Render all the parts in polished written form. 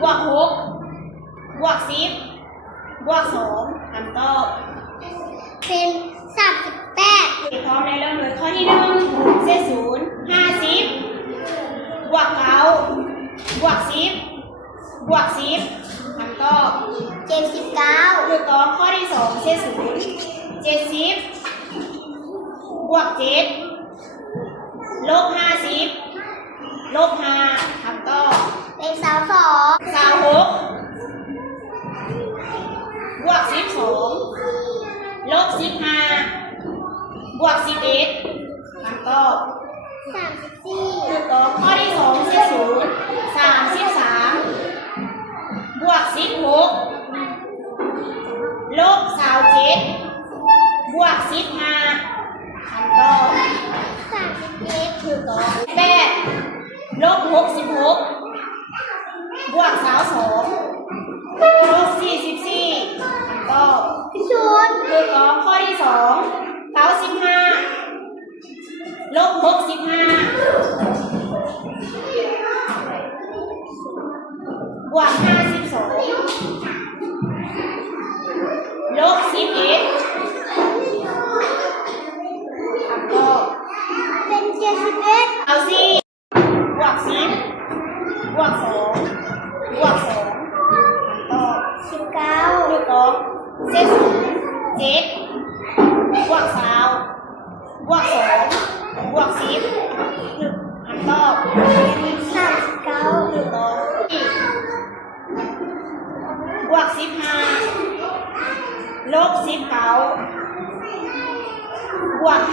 บวก6บวก10บวก2คำตอบเป็น38พร้อมในเริ่มเลยข้อที่1เศษ0 50บวก9บวก10บวก10คำตอบ79ถูกต้องข้อที่2เศษ0 70บวก7ลบ50ลบ5คำตอบเป็น22 26บวก12ลบ15บวก11คำตอบ34ถูกต้องข้อที่2เศษ0 33บวก16ลบ27บวก15คำตอบ37ถูกต้อง8ลบ66บวก22ลบ44คำตอบ0ถูกต้องข้อที่2 95ลบ65บวก52ลบ11คำตอบเป็น71เอาสิบวก10บวก2บวก2คำตอบ19ถูกต้องเศษ0 7บวก20บวก2บวก10คำตอบ39ถูกต้องบวก15ลบ19บวก56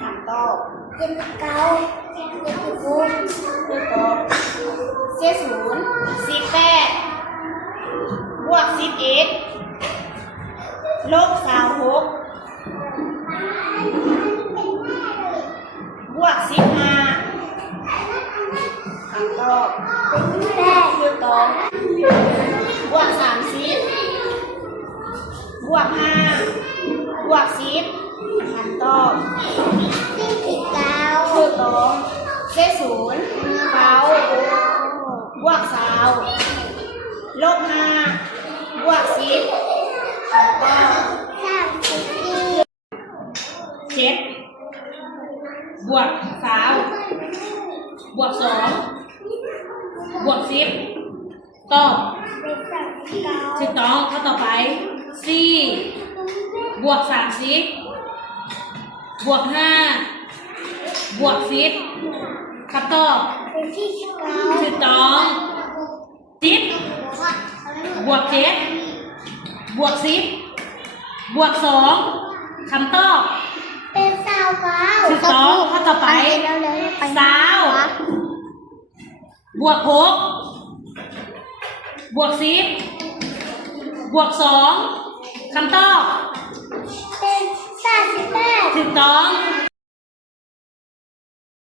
คำตอบ79 76ถูกต้องเศษ0 18บวก11ลบ26บวก15คำตอบถูกต้องบวก30บวก5บวก10คำตอบ49ถูกต้องเศษ0 9บวก20ลบ5บวก10คำตอบ7บวก3บวก2บวก10ตอบถูกต้องข้อต่อไป4บวก30บวก5บวก10คำตอบถูกต้อง10บวก7บวก10บวก2คำตอบเป็น29ถูกต้องข้อต่อไปบวก6บวก10บวก2คำตอบเป็น38ถูกต้อง